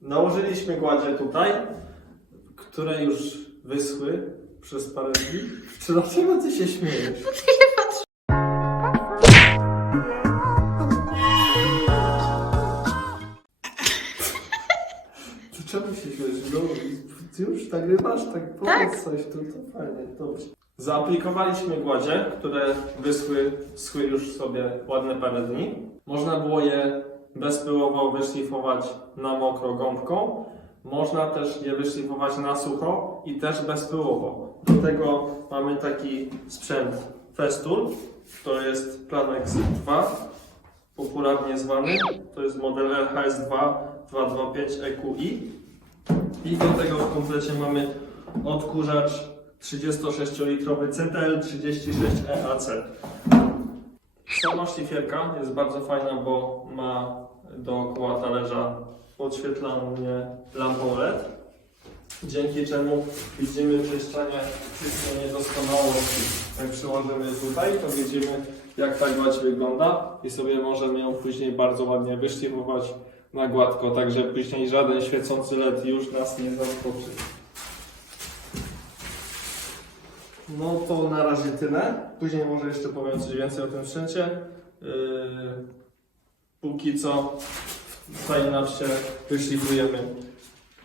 Nałożyliśmy gładzie tutaj, które już wyschły przez parę dni. Czy dlaczego ty się śmiejesz? To czemu się śmiejesz? No, ty już nagrywasz, tak powiedz Tak. coś, to, to fajnie, dobrze. Zaaplikowaliśmy gładzie, które wyschły, schły już sobie ładne parę dni. Można było je bezpyłowo wyszlifować na mokro gąbką. Można też je wyszlifować na sucho i też bezpyłowo. Do tego mamy taki sprzęt Festool. To jest Planex 2, popularnie zwany. To jest model LHS2 225 EQI. I do tego w komplecie mamy odkurzacz 36-litrowy CTL36EAC. Sama szlifierka jest bardzo fajna, bo ma dookoła talerza podświetlanie lampą LED, dzięki czemu widzimy czyszczenie wszystkie niedoskonałości. Jak przyłożymy tutaj, to widzimy jak ta gładź wygląda i sobie możemy ją później bardzo ładnie wyszlifować na gładko, także później żaden świecący LED już nas nie zaskoczy. No to na razie tyle. Później może jeszcze powiem coś więcej o tym sprzęcie. Yy, póki co w Timelapsie wyszlifujemy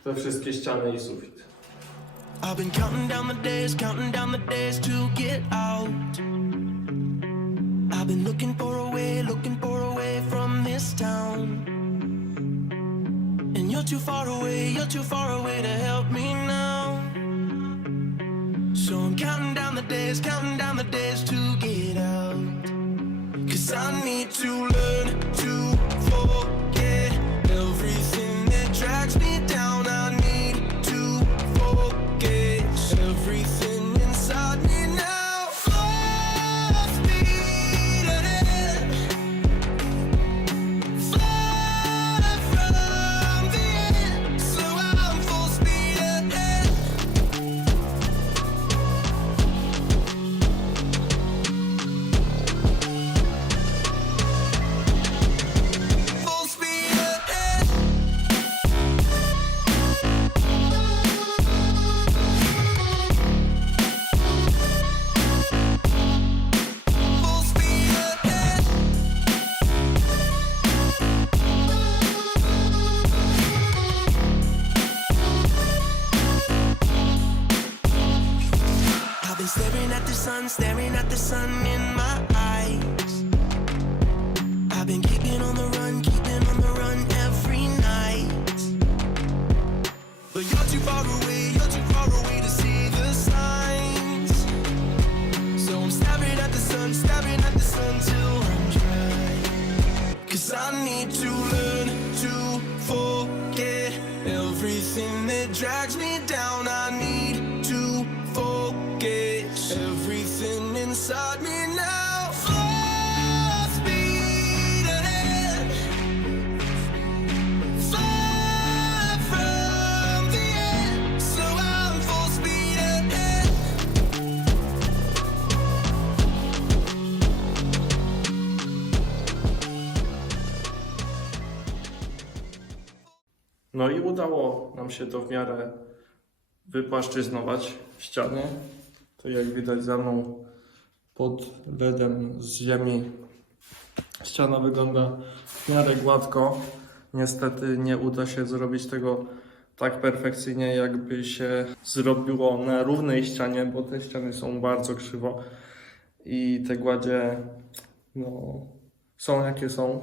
te wszystkie ściany i sufit. I've been counting down the days, counting down the days to get out. I've been looking for a way, looking for a way from this town. And you're too far away, you're too far away to help me now. So I'm counting down the days, counting down the days to get out. Cause I need to far away, you're too far away to see the signs. So I'm staring at the sun, staring at the sun till I'm dry. Cause I need to learn to forget everything that drags me down. No i udało nam się to w miarę wypłaszczyznować ściany. To jak widać za mną pod LEDem z ziemi ściana wygląda w miarę gładko. Niestety nie uda się zrobić tego tak perfekcyjnie, jakby się zrobiło na równej ścianie, bo te ściany są bardzo krzywo i te gładzie no, są jakie są.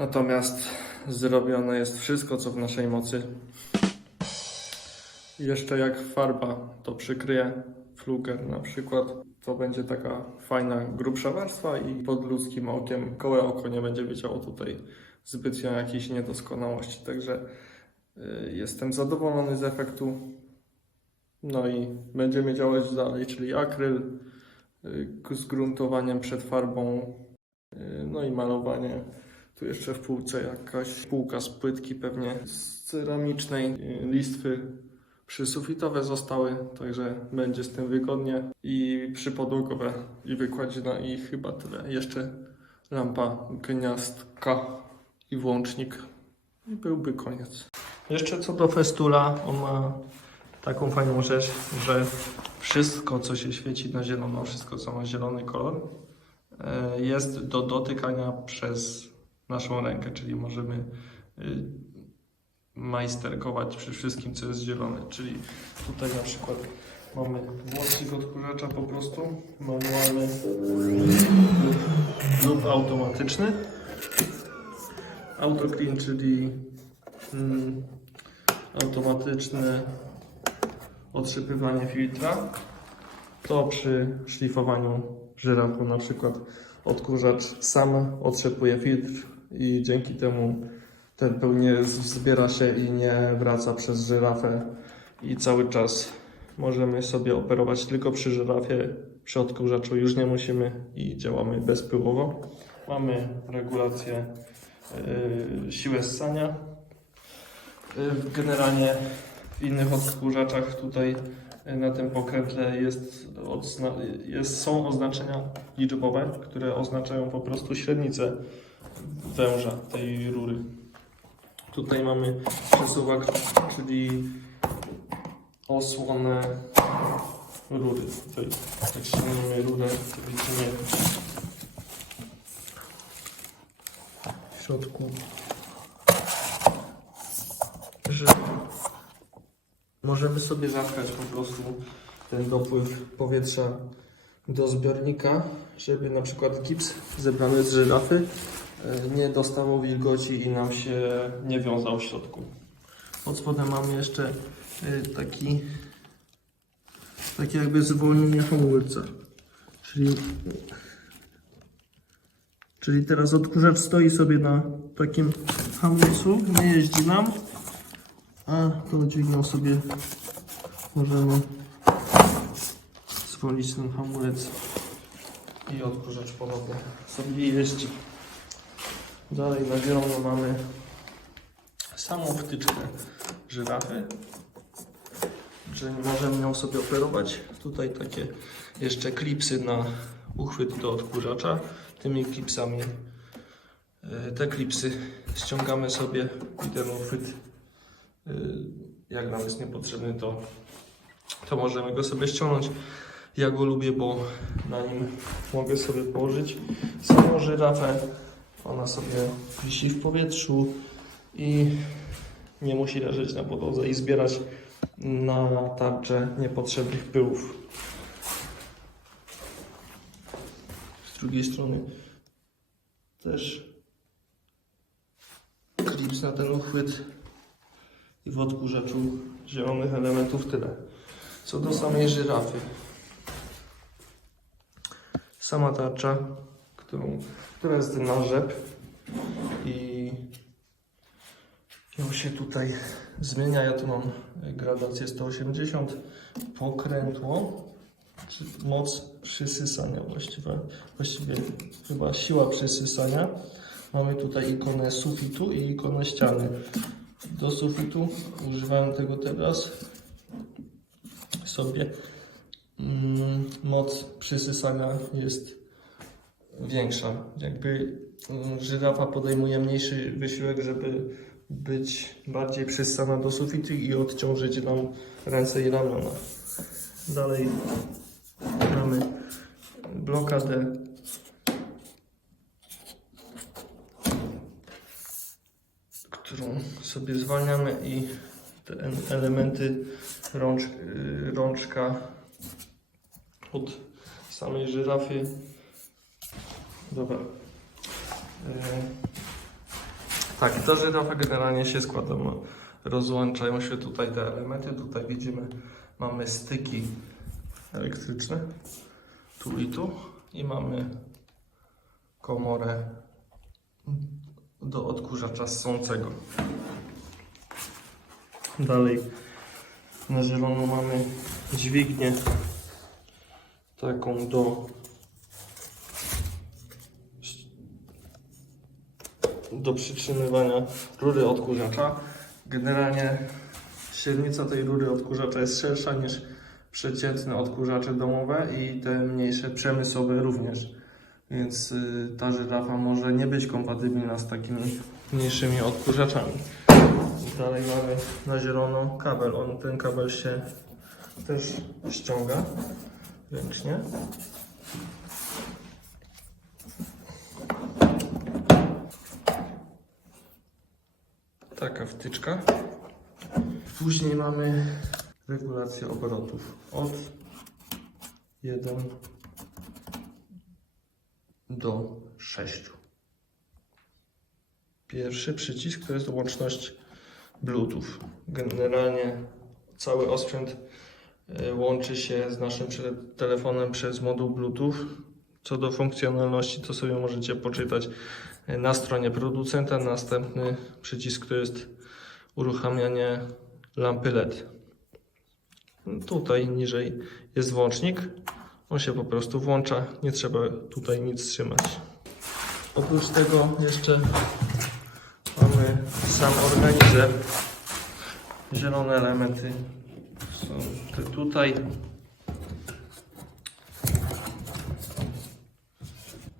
Natomiast zrobione jest wszystko, co w naszej mocy. Jeszcze jak farba to przykryje, fluger na przykład, to będzie taka fajna, grubsza warstwa i pod ludzkim okiem gołe oko nie będzie wiedziało tutaj zbytnio jakichś niedoskonałości. Także y, jestem zadowolony z efektu. No i będziemy działać dalej, czyli akryl y, z gruntowaniem przed farbą, y, no i malowanie. Tu jeszcze w półce jakaś półka z płytki pewnie z ceramicznej listwy przysufitowe zostały, także będzie z tym wygodnie i przypodłogowe i wykładzina i chyba tyle. Jeszcze lampa gniazdka i włącznik i byłby koniec. Jeszcze co do Festula, on ma taką fajną rzecz, że wszystko co się świeci na zielono, wszystko co ma zielony kolor, e, jest do dotykania przez naszą rękę, czyli możemy y, majsterkować przy wszystkim co jest zielone, czyli tutaj na przykład mamy włosik odkurzacza po prostu, manualny lub automatyczny. Auto clean, czyli mm, automatyczne otrzypywanie filtra. To przy szlifowaniu żyrafu na przykład odkurzacz sam otrzepuje filtr i dzięki temu ten pełnie zbiera się i nie wraca przez żyrafę i cały czas możemy sobie operować tylko przy żyrafie, przy odkurzaczu już nie musimy i działamy bezpyłowo. Mamy regulację yy, siłę ssania. Yy, generalnie w innych odkurzaczach tutaj yy, na tym pokrętle jest, jest, są oznaczenia liczbowe, które oznaczają po prostu średnicę węża tej rury. Tutaj mamy przesuwak, czyli osłonę rury. Tutaj jak ściągniemy rurę, widzimy w środku, że możemy sobie zatkać po prostu ten dopływ powietrza do zbiornika, żeby na przykład gips zebrany z żyrafy nie dostawał wilgoci i nam się nie wiązał w środku. Pod spodem mamy jeszcze y, taki takie jakby zwolnienie hamulca. Czyli czyli teraz odkurzacz stoi sobie na takim hamulcu, nie jeździ nam, a tą dźwignią sobie możemy zwolnić ten hamulec i odkurzacz ponownie sobie jeździ. Dalej na zielono mamy samą wtyczkę żyrafy, że możemy nią sobie operować. Tutaj takie jeszcze klipsy na uchwyt do odkurzacza. Tymi klipsami e, te klipsy ściągamy sobie i ten uchwyt e, jak nam jest niepotrzebny to, to możemy go sobie ściągnąć. Ja go lubię, bo na nim mogę sobie położyć samą żyrafę. Ona sobie wisi w powietrzu i nie musi leżeć na podłodze i zbierać na tarczę niepotrzebnych pyłów. Z drugiej strony też klips na ten uchwyt i w odkurzaczu zielonych elementów tyle. Co do samej żyrafy. Sama tarcza, którą, która jest na rzep i ją się tutaj zmienia. Ja tu mam gradację 180, pokrętło, czy moc przysysania właściwie, właściwie chyba siła przysysania. Mamy tutaj ikonę sufitu i ikonę ściany. Do sufitu używałem tego teraz sobie. Mm, moc przysysania jest większa. Jakby mm, żyrafa podejmuje mniejszy wysiłek, żeby być bardziej przystana do sufitu i odciążyć nam ręce i ramiona. Dalej mamy blokadę. którą sobie zwalniamy i te en- elementy rącz, y, rączka od samej żyrafy. Dobra. Y, tak, ta żyrafa generalnie się składa. No, rozłączają się tutaj te elementy. Tutaj widzimy, mamy styki elektryczne. Tu i tu. I mamy komorę do odkurzacza ssącego. Dalej na zielono mamy dźwignię taką do do przytrzymywania rury odkurzacza. Generalnie średnica tej rury odkurzacza jest szersza niż przeciętne odkurzacze domowe i te mniejsze przemysłowe również. Więc y, ta żyrafa może nie być kompatybilna z takimi mniejszymi odkurzaczami. Dalej mamy na zielono kabel. On, ten kabel się też ściąga ręcznie. Taka wtyczka. Później mamy regulację obrotów od 1 do 6. Pierwszy przycisk to jest łączność Bluetooth. Generalnie cały osprzęt e, łączy się z naszym telefonem przez moduł Bluetooth. Co do funkcjonalności, to sobie możecie poczytać e, na stronie producenta. Następny przycisk to jest uruchamianie lampy LED. Tutaj niżej jest włącznik. On się po prostu włącza, nie trzeba tutaj nic trzymać. Oprócz tego jeszcze mamy sam organizer. Zielone elementy są tutaj.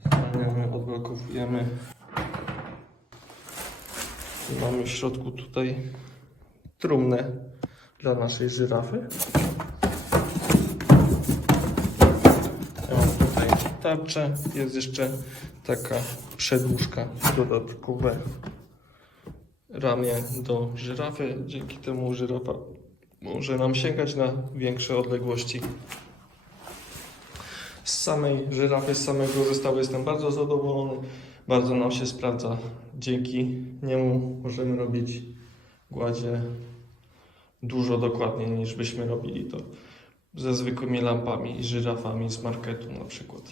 Zwalniamy, I mamy w środku tutaj trumnę dla naszej żyrafy. Ja mam tutaj tarczę. Jest jeszcze taka przedłużka dodatkowe ramię do żyrafy. Dzięki temu żyrafa może nam sięgać na większe odległości. Z samej żyrafy, z samego zestawu jestem bardzo zadowolony. Bardzo nam się sprawdza. Dzięki niemu możemy robić gładzie dużo dokładniej niż byśmy robili to ze zwykłymi lampami i żyrafami z marketu na przykład.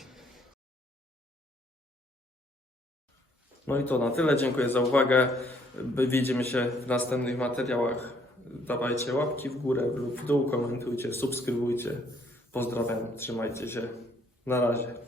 No i to na tyle. Dziękuję za uwagę. Widzimy się w następnych materiałach. Dawajcie łapki w górę lub w dół, komentujcie, subskrybujcie. Pozdrawiam, trzymajcie się. Na razie.